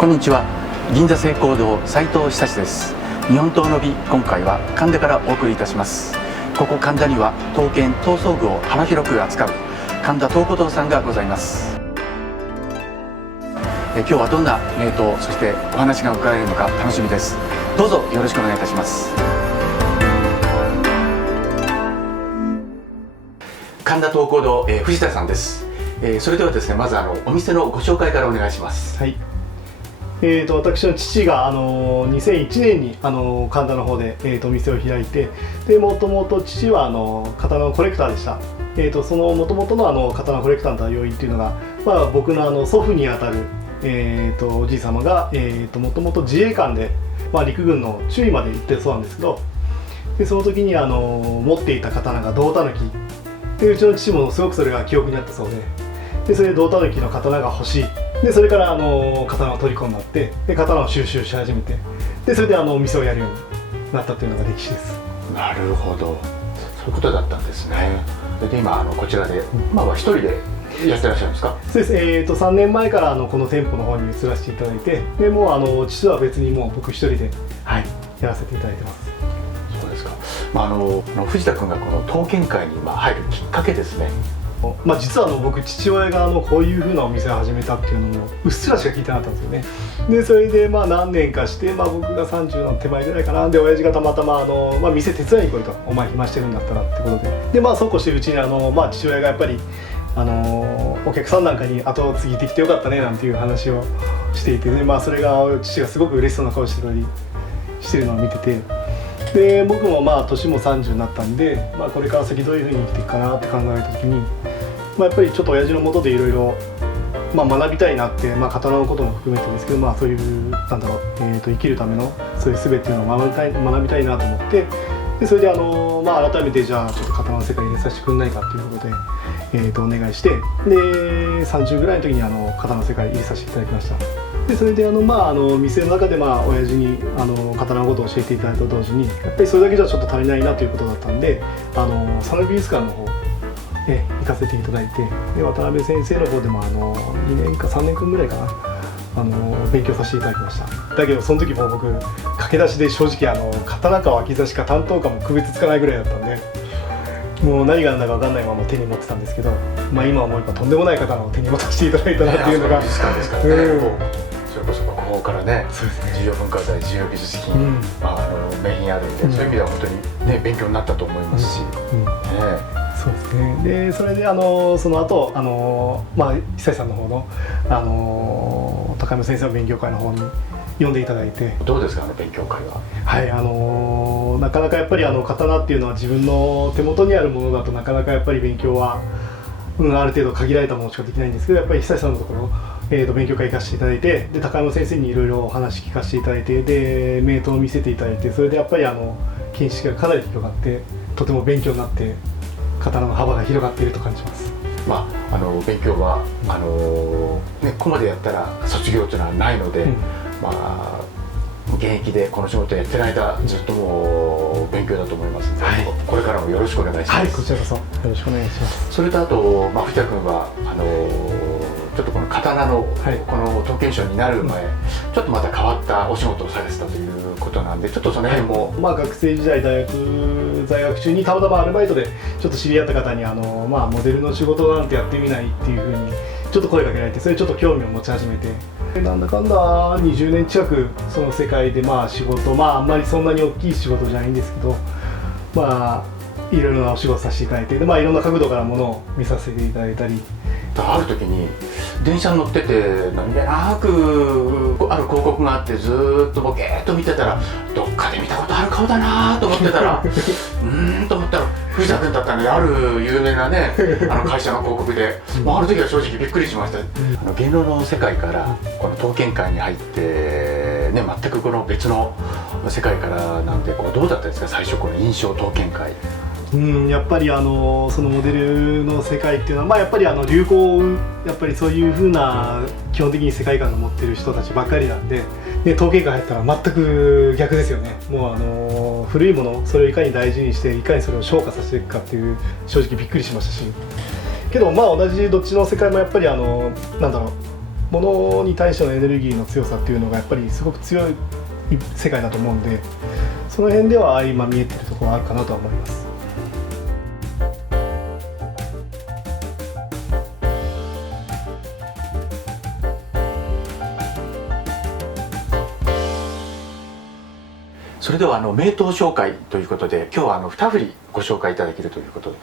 こんにちは。銀座成功堂斉藤久志です。日本刀の美、今回は神田からお送りいたします。ここ神田には刀剣刀装具を幅広く扱う神田刀工堂さんがございます。今日はどんな名刀、そしてお話が伺えるのか楽しみです。どうぞよろしくお願いいたします。神田刀工堂、藤田さんです。それではですね、まずお店のご紹介からお願いします。はい。私の父が2001年に神田の方でお店を開いて、でもともと父は刀のコレクターでした。そのもともとの刀コレクターの要因っていうのが、僕の祖父にあたるおじい様がもともと自衛官で、陸軍の中尉まで行ってそうなんですけど、でその時に持っていた刀が胴狸で、うちの父もすごくそれが記憶にあったそうで、それで胴狸の刀が欲しい。でそれから刀の虜になって、で刀を収集し始めて、でそれでお店をやるようになったというのが歴史です。なるほど、そういうことだったんですね。で今こちらで、一人でやってらっしゃるんですか？そうです。3年前からこの店舗の方に移らせていただいて、でもう父は別にもう僕一人で、やらせていただいてます。そうですか。藤田君がこの刀剣界に入るきっかけですね。実は僕父親がこういう風なお店を始めたっていうのもうっすらしか聞いてなかったんですよね。でそれで何年かして、僕が30の手前ぐらいかな。で親父がたまたま店手伝いに来いと、お前暇してるんだったらってことで、そうこうしてるうちに父親がやっぱりお客さんなんかに後を継ぎできてよかったねなんていう話をしていて、ね、それが父がすごく嬉しそうな顔してたりしてるのを見てて、で僕も年も30になったんで、これから先どういうふうに生きていくかなって考えた時に、やっぱりちょっと親父の下でいろいろ学びたいなって、刀のことも含めてですけど、そういう生きるためのそういう術っていうのを学びたいなと思って、でそれで改めてじゃあちょっと刀の世界に入れさせてくんないかっていうことで、お願いして、で30ぐらいの時に刀の世界に入れさせていただきました。でそれで店の中で親父に刀のことを教えていただいたと同時に、やっぱりそれだけじゃちょっと足りないなということだったんで、佐野美術館の方へ行かせていただいて、で渡辺先生の方でも2年か3年間ぐらいかな勉強させていただきました。だけどその時も僕駆け出しで正直刀か脇差しか担当かも区別つかないぐらいだったんで、もう何が何だか分かんないまま手に持ってたんですけど、今思えばとんでもない刀を手に持たせていただいたなっていうのが、それこそ国宝からね、重要文化財、重要美術品、名品あるんで、そういう意味では本当に勉強になったと思いますし、そうですね。でそれでその後久石さんの方の高山先生の勉強会の方に呼んでいただいて。どうですか、勉強会は。はい、なかなかやっぱり刀っていうのは自分の手元にあるものだとなかなかやっぱり勉強は、ある程度限られたものしかできないんですけど、やっぱり久石さんのところ勉強会行かせていただいて、で高山先生にいろいろお話聞かせていただいて、で名刀を見せていただいて、それでやっぱり見識がかなり広がって、とても勉強になって刀の幅が広がっていると感じます。勉強はここまでやったら卒業というのはないので、現役でこの仕事やってる間ずっともう勉強だと思いますので、これからもよろしくお願いします。こちらこそよろしくお願いします。それとあと、藤田君はちょっとこの刀のこの刀剣賞になる前、ちょっとまた変わったお仕事をされてたということなんで、ちょっとその辺も、学生時代在学中にたまたまアルバイトでちょっと知り合った方にモデルの仕事なんてやってみないっていうふうにちょっと声かけられて、それちょっと興味を持ち始めて、なんだかんだ20年近くその世界で仕事、あんまりそんなに大きい仕事じゃないんですけど、いろいろなお仕事させていただいて、でいろんな角度からものを見させていただいたり。ある時に電車に乗ってて何気なくある広告があって、ずーっとボケーっと見てたら、どっかで見たことある顔だなと思ってたらと思ったら藤田君だったので、ある有名な会社の広告で、あの時は正直びっくりしました。芸能の世界からこの刀剣界に入って全くこの別の世界からなんてどうだったですか、最初この印象、刀剣界。やっぱりそのモデルの世界っていうのは、やっぱり流行をやっぱりそういう風な基本的に世界観を持ってる人たちばっかりなんで、刀剣界入ったら全く逆ですよね。もう古いもの、それをいかに大事にしていかにそれを昇華させていくかっていう、正直びっくりしましたし、けど同じどっちの世界もやっぱりものに対してのエネルギーの強さっていうのがやっぱりすごく強い世界だと思うんで、その辺では相まみえてるところはあるかなとは思います。それでは名刀紹介ということで、今日は2振りご紹介いただけるということ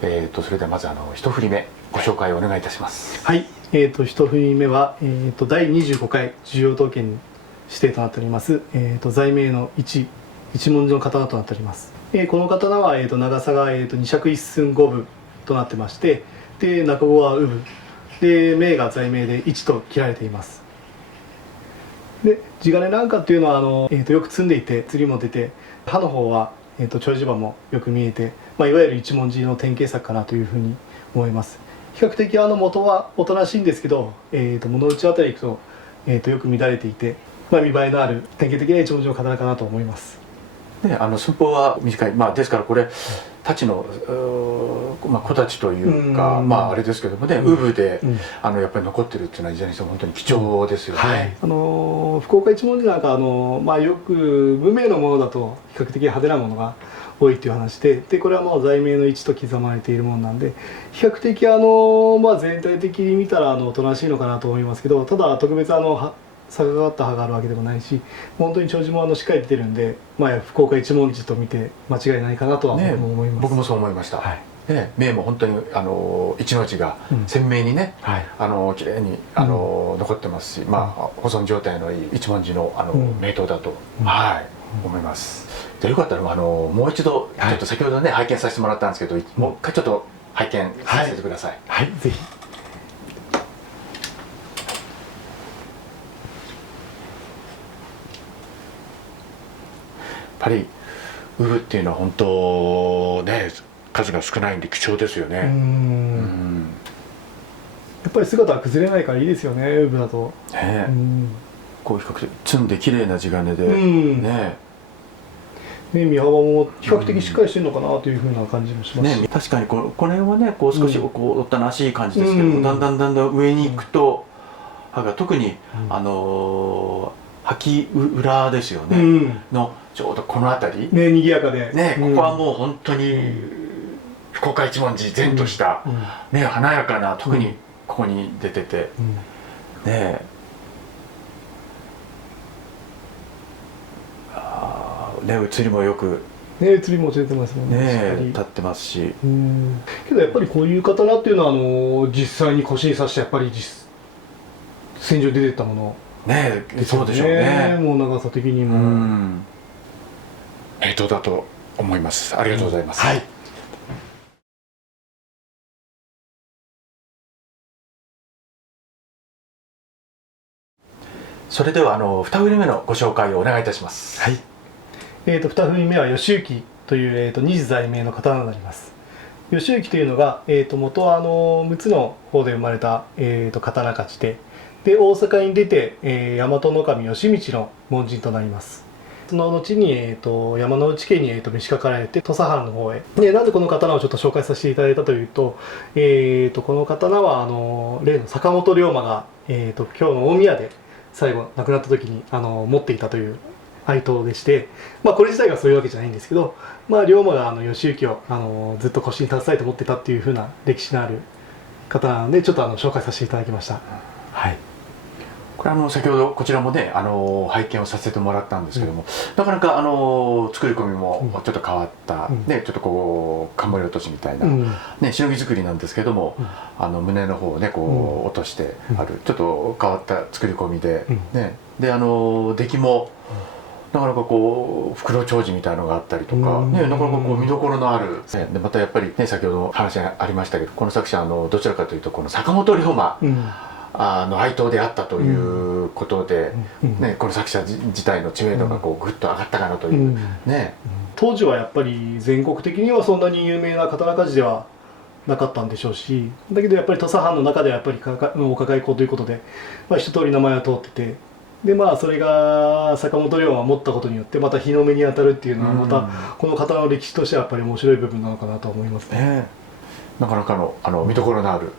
で、それではまず1振り目ご紹介をお願いいたします。はい、1振り目は、第25回重要刀剣指定となっております、罪名の一文字の刀となっております。この刀は、長さが、2尺1寸5分となってまして、で中子は産で名が罪名で1と切られています。で地金なんかっていうのはよく積んでいて釣りも出て、刃の方は、長寿刃もよく見えて、いわゆる一文字の典型作かなというふうに思います。比較的元はおとなしいんですけど、物打ちあたり行くと、よく乱れていて、見栄えのある典型的な一文字の刀かなと思います。ね、寸法は短い、ですからこれ太刀の小太刀というか、あれですけどもね、産で、やっぱり残ってるっていうのはいずれにしても本当に貴重ですよね。はい、福岡一文字なんかよく無名のものだと比較的派手なものが多いっていう話で、これはもう罪名の1と刻まれているものなんで、比較的全体的に見たらおとなしいのかなと思いますけど、ただ特別逆がった刃があるわけでもないし、本当に長寿もしっかり出てるんで、福岡一文字と見て間違いないかなとは思います。僕もそう思いました。はい、銘も本当に一の字が鮮明にね、綺麗に残ってますし、保存状態のいい一文字の名刀だと、思います。じゃあよかったらもう一度ちょっと先ほどね拝見させてもらったんですけど、もう一回ちょっと拝見させてください。はい、ぜひ。やっぱり産っていうのは本当ね数が少ないんで貴重ですよね。やっぱり姿は崩れないからいいですよね、産だと。こう比較的積んで綺麗な地金でね。身幅も比較的しっかりしてるのかなというふうな感じもしますし、確かにこの辺はね少しおったなしい感じですけど、だんだん上に行くと刃が特に履裏ですよね、のちょうどこの辺り賑やかでここはもう本当に福岡一文字前とした華やかな、特にここに出てて写りもよく写りも出てますもんね。立ってますし、けどやっぱりこういう刀っていうのは実際に腰に刺してやっぱり戦場に出てったものそうでしょうね。もう長さ的にも名刀だと思います。ありがとうございます。それでは2振り目のご紹介をお願いいたします。はい。2振り目は義行という二次罪名の刀になります。義行というのが元は陸奥の方で生まれた刀鍛冶で、大阪に出て大和守義道の門人となります。その後に山内家に召し抱かれて土佐藩の方へ。なんでこの刀をちょっと紹介させていただいたというと、この刀は例の坂本龍馬が今日の大宮で最後亡くなった時に持っていたという愛刀でして、これ自体がそういうわけじゃないんですけど、龍馬が義行をずっと腰に携えて持ってたっていう風な歴史のある刀なので、ちょっと紹介させていただきました。はい。これ先ほどこちらもね拝見をさせてもらったんですけども、なかなか作り込みもちょっと変わった、ちょっとこう冠落としみたいな、しのぎ作りなんですけども、胸の方をねこう落としてある、ちょっと変わった作り込みで、で出来もなかなかこう袋丁子みたいのがあったりとか、なかなかこう見どころのある、でまたやっぱりね先ほど話ありましたけど、この作者どちらかというとこの坂本龍馬愛刀であったということで、この作者自体の知名度がこうグッと上がったかなという当時はやっぱり全国的にはそんなに有名な刀鍛冶ではなかったんでしょうし、だけどやっぱり土佐藩の中ではやっぱりお抱え子ということで、一通り名前は通ってて、でそれが坂本龍馬が持ったことによってまた日の目に当たるっていうのは、またこの刀の歴史としてはやっぱり面白い部分なのかなと思いますね。なかなかの見どころのある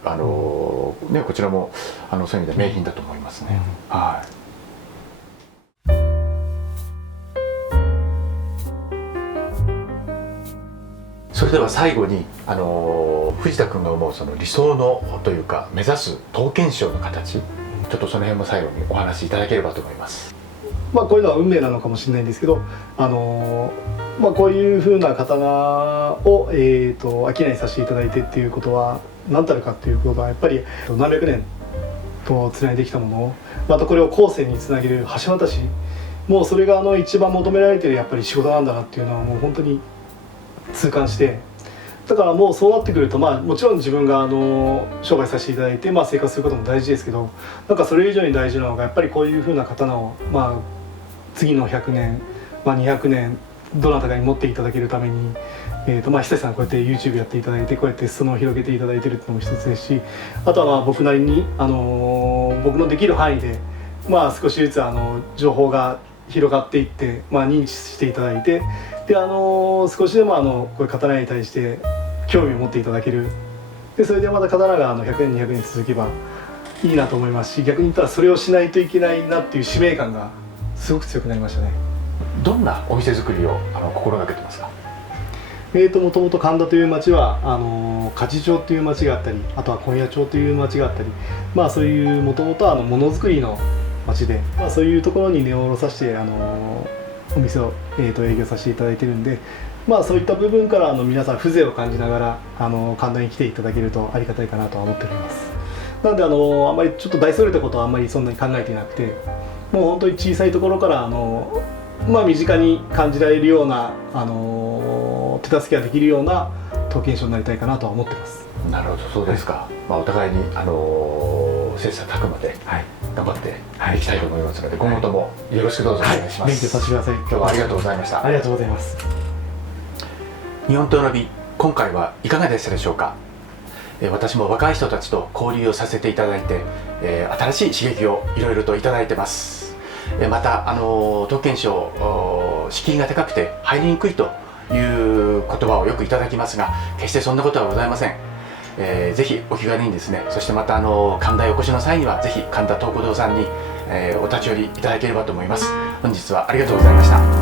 ね、こちらもそういう意味で名品だと思いますね。はい。それでは最後に藤田君が思うその理想のというか目指す刀剣賞の形、ちょっとその辺も最後にお話しいただければと思います。まあこういうのは運命なのかもしれないんですけど、まあこういう風な刀を商いさせていただいてっていうことは何たるかっていうことは、やっぱり何百年とつないできたものをまたこれを後世につなげる橋渡し、もうそれが一番求められてるやっぱり仕事なんだなっていうのはもう本当に痛感して、だからもうそうなってくると、まあもちろん自分が商売させていただいて、まあ、生活することも大事ですけど、なんかそれ以上に大事なのがやっぱりこういう風な刀をまあ次の100年、まあ、200年どなたかに持っていただけるために、まあ久さんこうやって YouTube やっていただいてこうやって裾野を広げていただいてるっていうのも一つですし、あとはまあ僕なりに、僕のできる範囲で、まあ、少しずつ情報が広がっていって、まあ、認知していただいて、で少しでもこういう刀に対して興味を持っていただける、でそれでまた刀が100年200年続けばいいなと思いますし、逆に言ったらそれをしないといけないなっていう使命感がすごく強くなりましたね。どんなお店作りを心がけてますか？もともと神田という町は鍛冶町という町があったり、あとは今夜町という町があったり、まあそういうもともとはものづくりの町で、まあ、そういうところに根を下ろさせてお店を、営業させていただいてるんで、まあそういった部分から皆さん風情を感じながら神田に来ていただけるとありがたいかなとは思っております。なのであんまりちょっと大それたことはあんまりそんなに考えていなくて、もう本当に小さいところからまあ身近に感じられるような手助けができるような刀剣商になりたいかなとは思ってます。なるほど、そうですか。まあお互いに切磋琢磨で頑張っていきたいと思いますので、今後ともよろしくどうぞお願いします。勉強させてください。今日はありがとうございました。ありがとうございます。日本刀の美、今回はいかがでしたでしょうか？私も若い人たちと交流をさせていただいて、新しい刺激をいろいろといただいてます。また刀剣商、敷居が高くて入りにくいという言葉をよくいただきますが、決してそんなことはございません。ぜひお気軽にですね、そしてまた神田へお越しの際にはぜひ神田東古堂さんに、お立ち寄りいただければと思います。本日はありがとうございました。